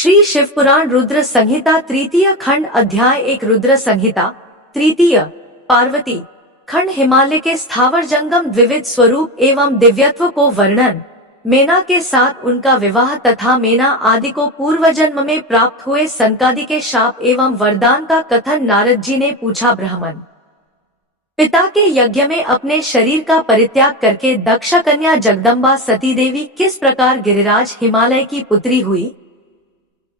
श्री शिवपुराण रुद्र संहिता तृतीय खंड अध्याय 1 रुद्र संहिता तृतीय पार्वती खंड हिमालय के स्थावर जंगम द्विविध स्वरूप एवं दिव्यत्व को वर्णन। मेना के साथ उनका विवाह तथा मेना आदि को पूर्व जन्म में प्राप्त हुए सनकादि के शाप एवं वरदान का कथन। नारद जी ने पूछा, ब्राह्मण पिता के यज्ञ में अपने शरीर का परित्याग करके दक्ष कन्या जगदम्बा सती देवी किस प्रकार गिरिराज हिमालय की पुत्री हुई,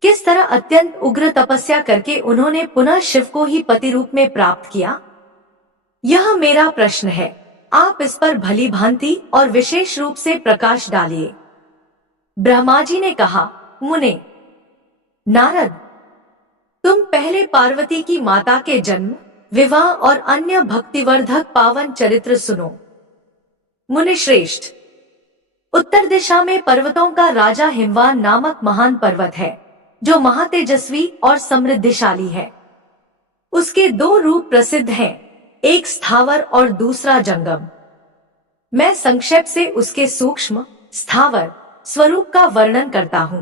किस तरह अत्यंत उग्र तपस्या करके उन्होंने पुनः शिव को ही पति रूप में प्राप्त किया, यह मेरा प्रश्न है। आप इस पर भली भांति और विशेष रूप से प्रकाश डालिए। ब्रह्मा जी ने कहा, मुने नारद, तुम पहले पार्वती की माता के जन्म, विवाह और अन्य भक्तिवर्धक पावन चरित्र सुनो। मुनि श्रेष्ठ, उत्तर दिशा में पर्वतों का राजा हिमवान नामक महान पर्वत है, जो महातेजस्वी और समृद्धिशाली है। उसके दो रूप प्रसिद्ध हैं, एक स्थावर और दूसरा जंगम। मैं संक्षेप से उसके सूक्ष्म स्थावर स्वरूप का वर्णन करता हूँ।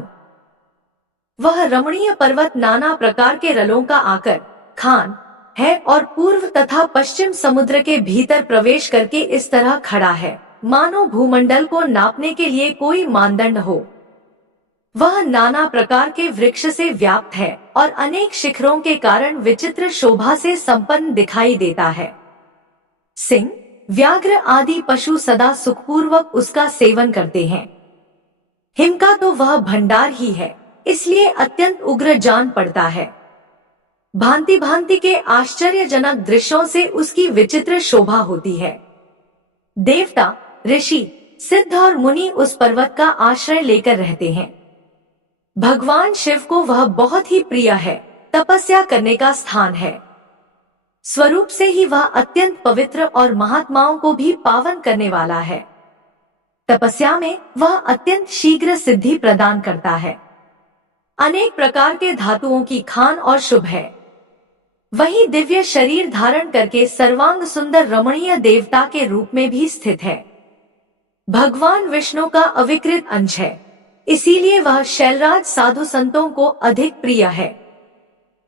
वह रमणीय पर्वत नाना प्रकार के रलों का आकर खान है और पूर्व तथा पश्चिम समुद्र के भीतर प्रवेश करके इस तरह खड़ा है, मानो भूमंडल को नापने के लिए कोई मानदंड हो। वह नाना प्रकार के वृक्ष से व्याप्त है और अनेक शिखरों के कारण विचित्र शोभा से संपन्न दिखाई देता है। सिंह, व्याघ्र आदि पशु सदा सुखपूर्वक उसका सेवन करते हैं। हिम का तो वह भंडार ही है, इसलिए अत्यंत उग्र जान पड़ता है। भांति भांति के आश्चर्यजनक दृश्यों से उसकी विचित्र शोभा होती है। देवता, ऋषि, सिद्ध और मुनि उस पर्वत का आश्रय लेकर रहते हैं। भगवान शिव को वह बहुत ही प्रिय है, तपस्या करने का स्थान है। स्वरूप से ही वह अत्यंत पवित्र और महात्माओं को भी पावन करने वाला है। तपस्या में वह अत्यंत शीघ्र सिद्धि प्रदान करता है। अनेक प्रकार के धातुओं की खान और शुभ है। वही दिव्य शरीर धारण करके सर्वांग सुंदर रमणीय देवता के रूप में भी स्थित है। भगवान विष्णु का अविकृत अंश है, इसीलिए वह शैलराज साधु संतों को अधिक प्रिय है।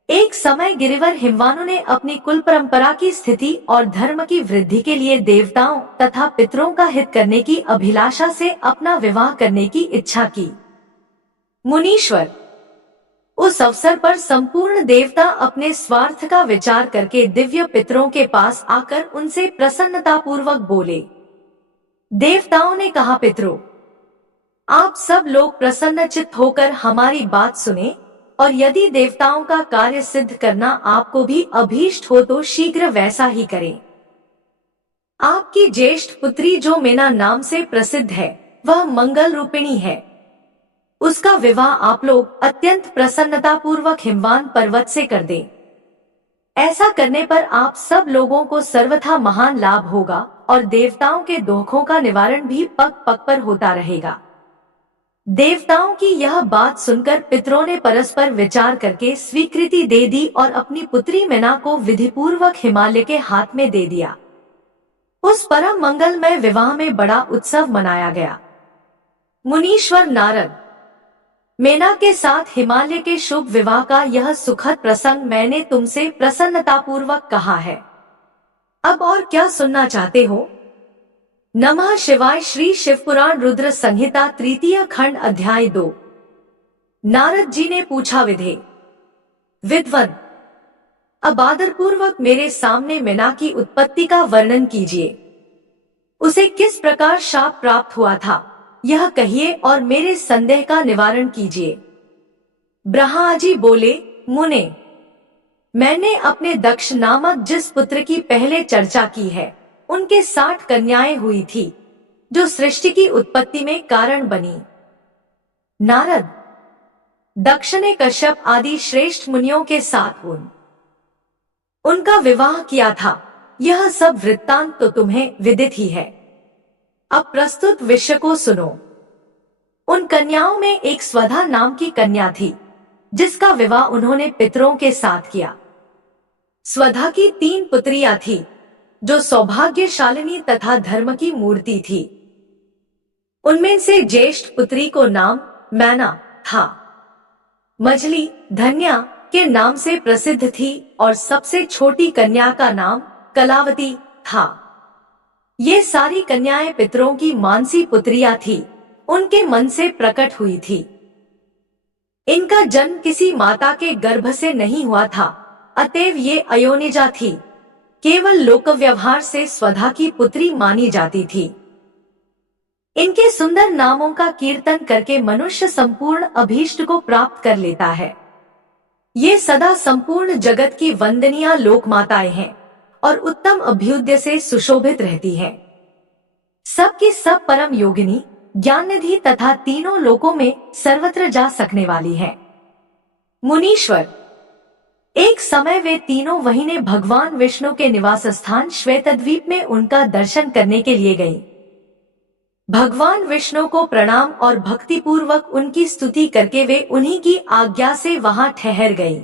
एक समय गिरिवर हिमवानों ने अपनी कुल परंपरा की स्थिति और धर्म की वृद्धि के लिए देवताओं तथा पितरों का हित करने की अभिलाषा से अपना विवाह करने की इच्छा की। मुनीश्वर, उस अवसर पर संपूर्ण देवता अपने स्वार्थ का विचार करके दिव्य पितरों के पास आकर उनसे प्रसन्नतापूर्वक बोले। देवताओं ने कहा, पितरों, आप सब लोग प्रसन्नचित्त होकर हमारी बात सुने और यदि देवताओं का कार्य सिद्ध करना आपको भी अभीष्ट हो तो शीघ्र वैसा ही करें। आपकी ज्येष्ठ पुत्री जो मेना नाम से प्रसिद्ध है, वह मंगल रूपिणी है। उसका विवाह आप लोग अत्यंत प्रसन्नतापूर्वक हिमवान पर्वत से कर दें। ऐसा करने पर आप सब लोगों को सर्वथा महान लाभ होगा और देवताओं के दोखों का निवारण भी पग पग पर होता रहेगा। देवताओं की यह बात सुनकर पितरों ने परस्पर विचार करके स्वीकृति दे दी और अपनी पुत्री मेना को विधिपूर्वक हिमालय के हाथ में दे दिया। उस परम मंगलमय विवाह में बड़ा उत्सव मनाया गया। मुनीश्वर नारद, मेना के साथ हिमालय के शुभ विवाह का यह सुखद प्रसंग मैंने तुमसे प्रसन्नतापूर्वक कहा है। अब और क्या सुनना चाहते हो? नमः शिवाय। श्री शिवपुराण रुद्र संहिता तृतीय खंड अध्याय 2। नारद जी ने पूछा, विद्वन, अब आदरपूर्वक मेरे सामने मेना की उत्पत्ति का वर्णन कीजिए। उसे किस प्रकार शाप प्राप्त हुआ था, यह कहिए और मेरे संदेह का निवारण कीजिए। ब्रह्मा जी बोले, मुने, मैंने अपने दक्ष नामक जिस पुत्र की पहले चर्चा की है, उनके 60 कन्याएं हुई थी, जो सृष्टि की उत्पत्ति में कारण बनी। नारद, दक्ष ने कश्यप आदि श्रेष्ठ मुनियों के साथ उनका विवाह किया था। यह सब वृत्तांत तो तुम्हें विदित ही है। अब प्रस्तुत विषय को सुनो। उन कन्याओं में एक स्वधा नाम की कन्या थी, जिसका विवाह उन्होंने पितरों के साथ किया। स्वधा की 3 पुत्रियां थी, जो सौभाग्यशालिनी तथा धर्म की मूर्ति थी। उनमें से ज्येष्ठ पुत्री को नाम मैना था। मछली धन्या के नाम से प्रसिद्ध थी और सबसे छोटी कन्या का नाम कलावती था। ये सारी कन्याएं पितरों की मानसी पुत्रियां थी, उनके मन से प्रकट हुई थी। इनका जन्म किसी माता के गर्भ से नहीं हुआ था, अतएव ये अयोनिजा थी, केवल लोक व्यवहार से स्वधा की पुत्री मानी जाती थी। इनके सुंदर नामों का कीर्तन करके मनुष्य संपूर्ण अभीष्ट को प्राप्त कर लेता है। ये सदा संपूर्ण जगत की वंदनीय लोक माताएं हैं और उत्तम अभ्युदय से सुशोभित रहती है। सबकी सब परम योगिनी, ज्ञाननिधि तथा तीनों लोकों में सर्वत्र जा सकने वाली है। मुनीश्वर, एक समय वे तीनों वहीने भगवान विष्णु के निवास स्थान श्वेतद्वीप में उनका दर्शन करने के लिए गईं। भगवान विष्णु को प्रणाम और भक्ति पूर्वक उनकी स्तुति करके वे उन्हीं की आज्ञा से वहां ठहर गईं।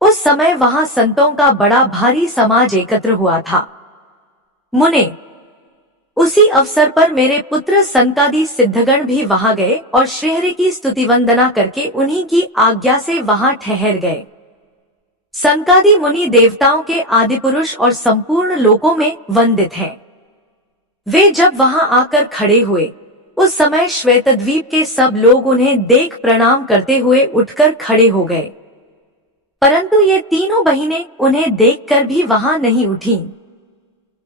उस समय वहां संतों का बड़ा भारी समाज एकत्र हुआ था। मुने, उसी अवसर पर मेरे पुत्र सनकादि सिद्धगण भी वहां गए और श्रीहरि की स्तुति वंदना करके उन्हीं की आज्ञा से वहां ठहर गए। सनकादि मुनि देवताओं के आदि पुरुष और संपूर्ण लोकों में वंदित हैं। वे जब वहां आकर खड़े हुए, उस समय श्वेतद्वीप के सब लोग उन्हें देख प्रणाम करते हुए उठकर खड़े हो गए, परंतु ये तीनों बहिनें उन्हें देखकर भी वहां नहीं उठीं।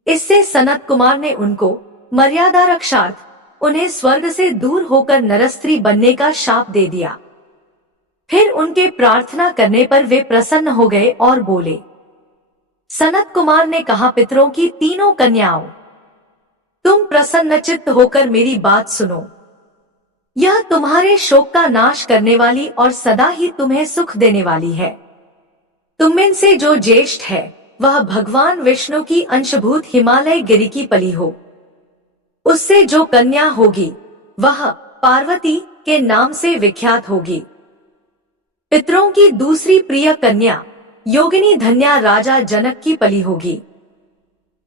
इससे सनत कुमार ने उनको मर्यादा रक्षार्थ उन्हें स्वर्ग से दूर होकर नरस्त्री बनने का शाप दे दिया। फिर उनके प्रार्थना करने पर वे प्रसन्न हो गए और बोले। सनत कुमार ने कहा, पितरों की तीनों कन्याओं, तुम प्रसन्नचित्त होकर मेरी बात सुनो। यह तुम्हारे शोक का नाश करने वाली और सदा ही तुम्हें सुख देने वाली है। तुम में से जो ज्येष्ठ है वह भगवान विष्णु की अंशभूत हिमालय गिरि की पली हो। उससे जो कन्या होगी वह पार्वती के नाम से विख्यात होगी। पितरों की दूसरी प्रिय कन्या योगिनी धन्या राजा जनक की पली होगी।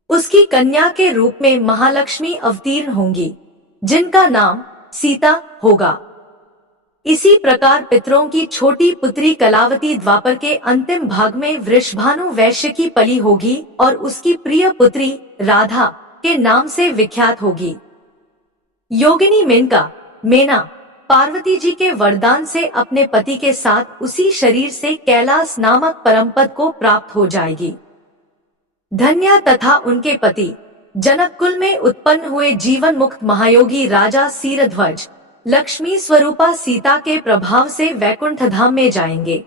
उसकी कन्या के रूप में महालक्ष्मी अवतीर्ण होंगी, जिनका नाम सीता होगा। इसी प्रकार पितरों की छोटी पुत्री कलावती द्वापर के अंतिम भाग में वृषभानु वैश्य की पली होगी और उसकी प्रिय पुत्री राधा के नाम से विख्यात होगी। योगिनी मेना पार्वती जी के वरदान से अपने पति के साथ उसी शरीर से कैलाश नामक परम पद को प्राप्त हो जाएगी। धन्या तथा उनके पति जनक कुल में उत्पन्न हुए जीवन मुक्त महायोगी राजा सीरध्वज लक्ष्मी स्वरूपा सीता के प्रभाव से वैकुंठ धाम में जाएंगे।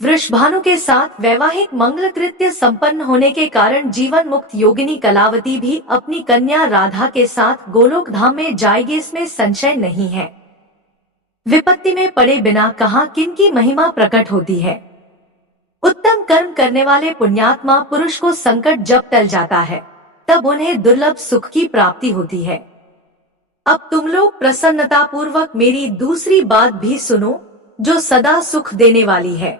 वृषभानु के साथ वैवाहिक मंगल कृत्य संपन्न होने के कारण जीवन मुक्त योगिनी कलावती भी अपनी कन्या राधा के साथ गोलोक धाम में जाएगी, इसमें संशय नहीं है। विपत्ति में पड़े बिना कहाँ किनकी महिमा प्रकट होती है। उत्तम कर्म करने वाले पुण्यात्मा पुरुष को संकट जब टल जाता है तब उन्हें दुर्लभ सुख की प्राप्ति होती है। अब तुम लोग प्रसन्नता पूर्वक मेरी दूसरी बात भी सुनो, जो सदा सुख देने वाली है।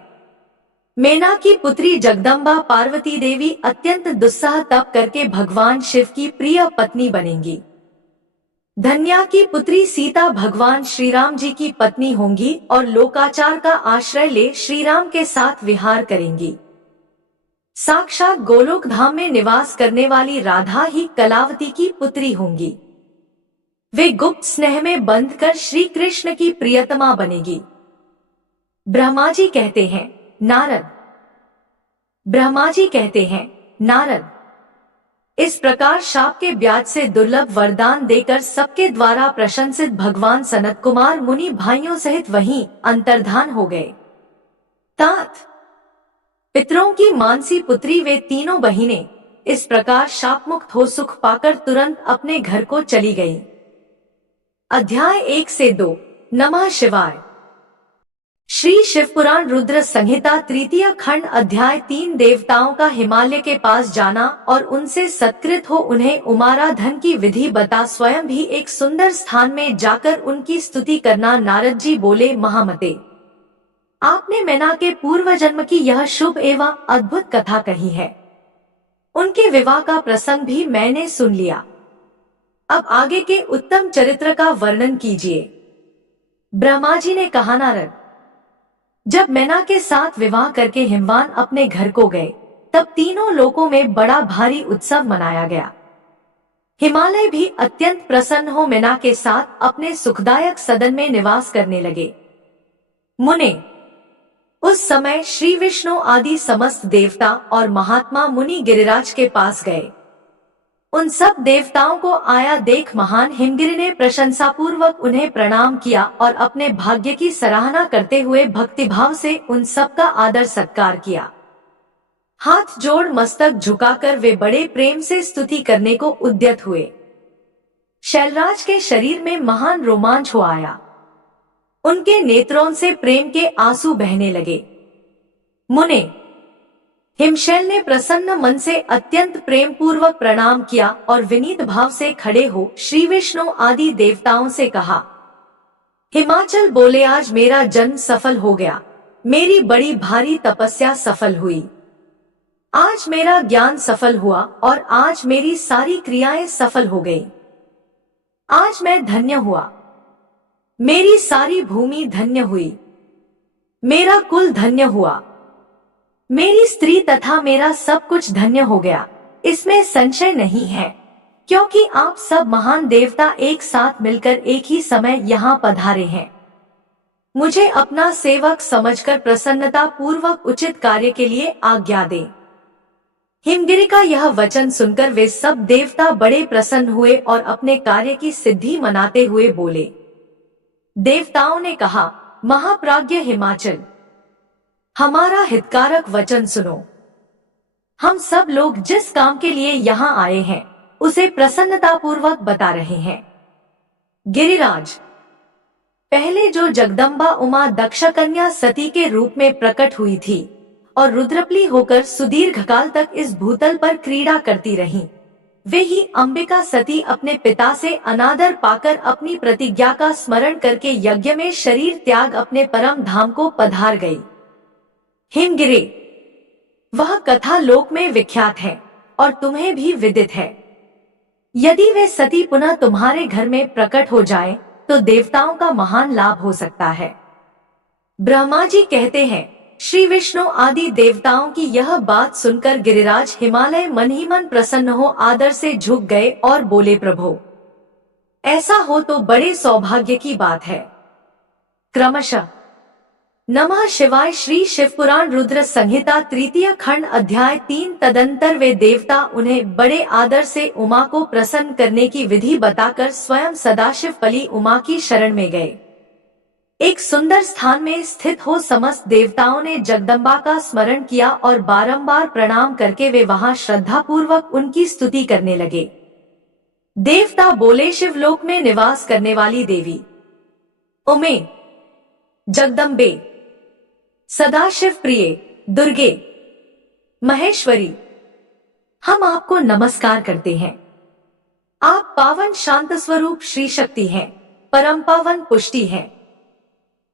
मेना की पुत्री जगदम्बा पार्वती देवी अत्यंत दुस्सह तप करके भगवान शिव की प्रिय पत्नी बनेंगी। धन्या की पुत्री सीता भगवान श्री राम जी की पत्नी होंगी और लोकाचार का आश्रय ले श्री राम के साथ विहार करेंगी। साक्षात गोलोक धाम में निवास करने वाली राधा ही कलावती की पुत्री होंगी। वे गुप्त स्नेह में बंध कर श्री कृष्ण की प्रियतमा बनेगी। ब्रह्मा जी कहते हैं, नारद, इस प्रकार शाप के ब्याज से दुर्लभ वरदान देकर सबके द्वारा प्रशंसित भगवान सनत कुमार मुनि भाइयों सहित वहीं अंतर्धान हो गए। तात पितरों की मानसी पुत्री वे तीनों बहिनें इस प्रकार शाप मुक्त हो सुख पाकर तुरंत अपने घर को चली गईं। अध्याय 1 से 2। नमः शिवाय। श्री शिव पुराण रुद्र संहिता तृतीय खंड अध्याय 3। देवताओं का हिमालय के पास जाना और उनसे सत्कृत हो उन्हें उमाराधन की विधि बता स्वयं भी एक सुंदर स्थान में जाकर उनकी स्तुति करना। नारद जी बोले, महामते, आपने मैना के पूर्व जन्म की यह शुभ एवं अद्भुत कथा कही है। उनके विवाह का प्रसंग भी मैंने सुन लिया। अब आगे के उत्तम चरित्र का वर्णन कीजिए। ब्रह्मा जी ने कहा, नारद, जब मैना के साथ विवाह करके हिमवान अपने घर को गए, तब तीनों लोकों में बड़ा भारी उत्सव मनाया गया। हिमालय भी अत्यंत प्रसन्न हो मैना के साथ अपने सुखदायक सदन में निवास करने लगे। मुने, उस समय श्री विष्णु आदि समस्त देवता और महात्मा मुनि गिरिराज के पास गए। उन सब देवताओं को आया देख महान हिमगिरि ने प्रशंसा पूर्वक उन्हें प्रणाम किया और अपने भाग्य की सराहना करते हुए भक्तिभाव से उन सब का आदर सत्कार किया। हाथ जोड़ मस्तक झुकाकर वे बड़े प्रेम से स्तुति करने को उद्यत हुए। शैलराज के शरीर में महान रोमांच हो आया। उनके नेत्रों से प्रेम के आंसू बहने लगे। मुने, हिमशैल ने प्रसन्न मन से अत्यंत प्रेम पूर्वक प्रणाम किया और विनीत भाव से खड़े हो श्री विष्णु आदि देवताओं से कहा, हिमाचल बोले, आज मेरा जन्म सफल हो गया, मेरी बड़ी भारी तपस्या सफल हुई। आज मेरा ज्ञान सफल हुआ और आज मेरी सारी क्रियाएं सफल हो गई। आज मैं धन्य हुआ, मेरी सारी भूमि धन्य हुई, मेरा कुल धन्य हुआ, मेरी स्त्री तथा मेरा सब कुछ धन्य हो गया। इसमें संशय नहीं है, क्योंकि आप सब महान देवता एक साथ मिलकर एक ही समय यहाँ पधारे हैं। मुझे अपना सेवक समझकर प्रसन्नता पूर्वक उचित कार्य के लिए आज्ञा दे। हिमगिरि का यह वचन सुनकर वे सब देवता बड़े प्रसन्न हुए और अपने कार्य की सिद्धि मनाते हुए बोले। देवताओं ने कहा, महाप्राज्ञ हिमाचल, हमारा हितकारक वचन सुनो। हम सब लोग जिस काम के लिए यहाँ आए हैं उसे प्रसन्नता पूर्वक बता रहे हैं। गिरिराज, पहले जो जगदम्बा उमा दक्ष कन्या सती के रूप में प्रकट हुई थी और रुद्रपली होकर सुदीर्घ काल तक इस भूतल पर क्रीड़ा करती रहीं, वे ही अंबिका सती अपने पिता से अनादर पाकर अपनी प्रतिज्ञा का स्मरण करके यज्ञ में शरीर त्याग अपने परम धाम को पधार गई। हिमगिरि, वह कथा लोक में विख्यात है और तुम्हें भी विदित है। यदि वे सती पुनः तुम्हारे घर में प्रकट हो जाए तो देवताओं का महान लाभ हो सकता है। ब्रह्मा जी कहते हैं, श्री विष्णु आदि देवताओं की यह बात सुनकर गिरिराज हिमालय मन ही मन प्रसन्न हो आदर से झुक गए और बोले, प्रभु, ऐसा हो तो बड़े सौभाग्य की बात है। क्रमशः नमः शिवाय। श्री शिवपुराण रुद्र संहिता तृतीय खंड अध्याय 3। तदंतर वे देवता उन्हें बड़े आदर से उमा को प्रसन्न करने की विधि बताकर स्वयं सदाशिव पली उमा की शरण में गए। एक सुंदर स्थान में स्थित हो समस्त देवताओं ने जगदम्बा का स्मरण किया और बारंबार प्रणाम करके वे वहां श्रद्धा पूर्वक उनकी स्तुति करने लगे। देवता बोले, शिवलोक में निवास करने वाली देवी उमे, जगदम्बे, सदाशिव प्रिय, दुर्गे, महेश्वरी, हम आपको नमस्कार करते हैं। आप पावन शांत स्वरूप श्री शक्ति हैं, परम पावन पुष्टि हैं,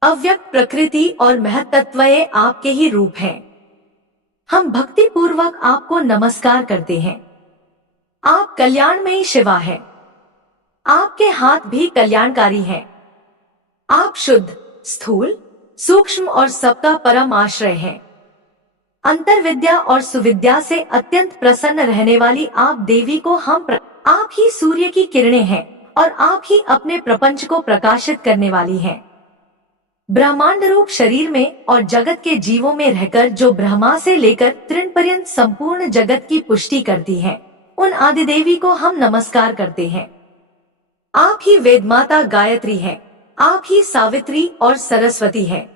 अव्यक्त प्रकृति और महत्त्वये आपके ही रूप हैं। हम भक्ति पूर्वक आपको नमस्कार करते हैं। आप कल्याणमयी शिवा हैं। आपके हाथ भी कल्याणकारी हैं। आप शुद्ध, स्थूल, सूक्ष्म और सबका परम आश्रय हैं। अंतर विद्या और सुविद्या से अत्यंत प्रसन्न रहने वाली आप देवी को आप ही सूर्य की किरणें हैं और आप ही अपने प्रपंच को प्रकाशित करने वाली हैं। ब्रह्मांड रूप शरीर में और जगत के जीवों में रहकर जो ब्रह्मा से लेकर तृण पर्यंत संपूर्ण जगत की पुष्टि करती हैं, उन आदि देवी को हम नमस्कार करते हैं। आप ही वेदमाता गायत्री हैं। आप ही सावित्री और सरस्वती हैं।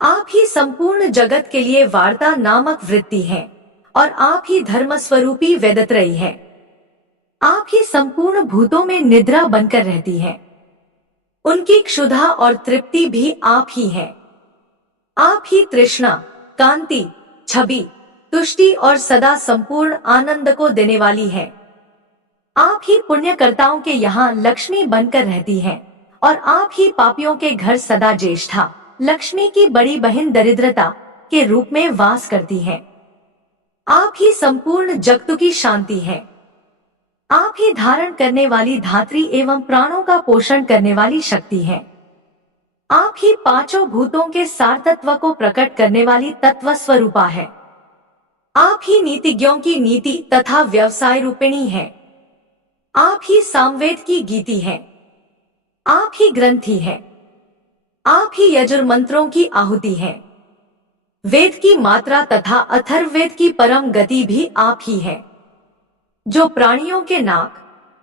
आप ही संपूर्ण जगत के लिए वार्ता नामक वृत्ति हैं और आप ही धर्म स्वरूपी वेदत्रयी हैं। आप ही संपूर्ण भूतों में निद्रा बनकर रहती हैं। उनकी क्षुधा और तृप्ति भी आप ही हैं। आप ही तृष्णा, कांति, छवि, तुष्टि और सदा संपूर्ण आनंद को देने वाली हैं। आप ही पुण्यकर्ताओं के यहाँ लक्ष्मी बनकर रहती हैं और आप ही पापियों के घर सदा ज्येष्ठा, लक्ष्मी की बड़ी बहन दरिद्रता के रूप में वास करती हैं। आप ही संपूर्ण जगत की शांति हैं। आप ही धारण करने वाली धात्री एवं प्राणों का पोषण करने वाली शक्ति हैं। आप ही पांचों भूतों के सार तत्व को प्रकट करने वाली तत्व स्वरूपा है। आप ही नीतिज्ञों की नीति तथा व्यवसाय रूपिणी हैं। आप ही सामवेद की गीति हैं। आप ही ग्रंथी हैं। आप ही यजुर्मंत्रों की आहुति हैं। वेद की मात्रा तथा अथर्ववेद की परम गति भी आप ही है, जो प्राणियों के नाक,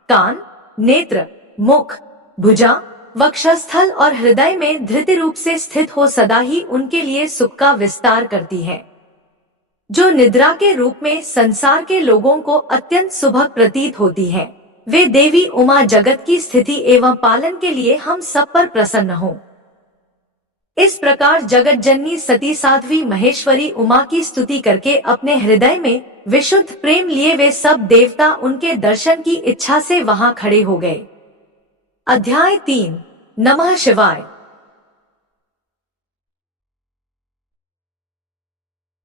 कान, नेत्र, मुख, भुजा, वक्षस्थल और हृदय में धृति रूप से स्थित हो सदा ही उनके लिए सुख का विस्तार करती है, जो निद्रा के रूप में संसार के लोगों को अत्यंत सुभग प्रतीत होती है। वे देवी उमा जगत की स्थिति एवं पालन के लिए हम सब पर प्रसन्न हो। इस प्रकार जगत जननी सती साध्वी महेश्वरी उमा की स्तुति करके अपने हृदय में विशुद्ध प्रेम लिए वे सब देवता उनके दर्शन की इच्छा से वहां खड़े हो गए। अध्याय 3। नमः शिवाय।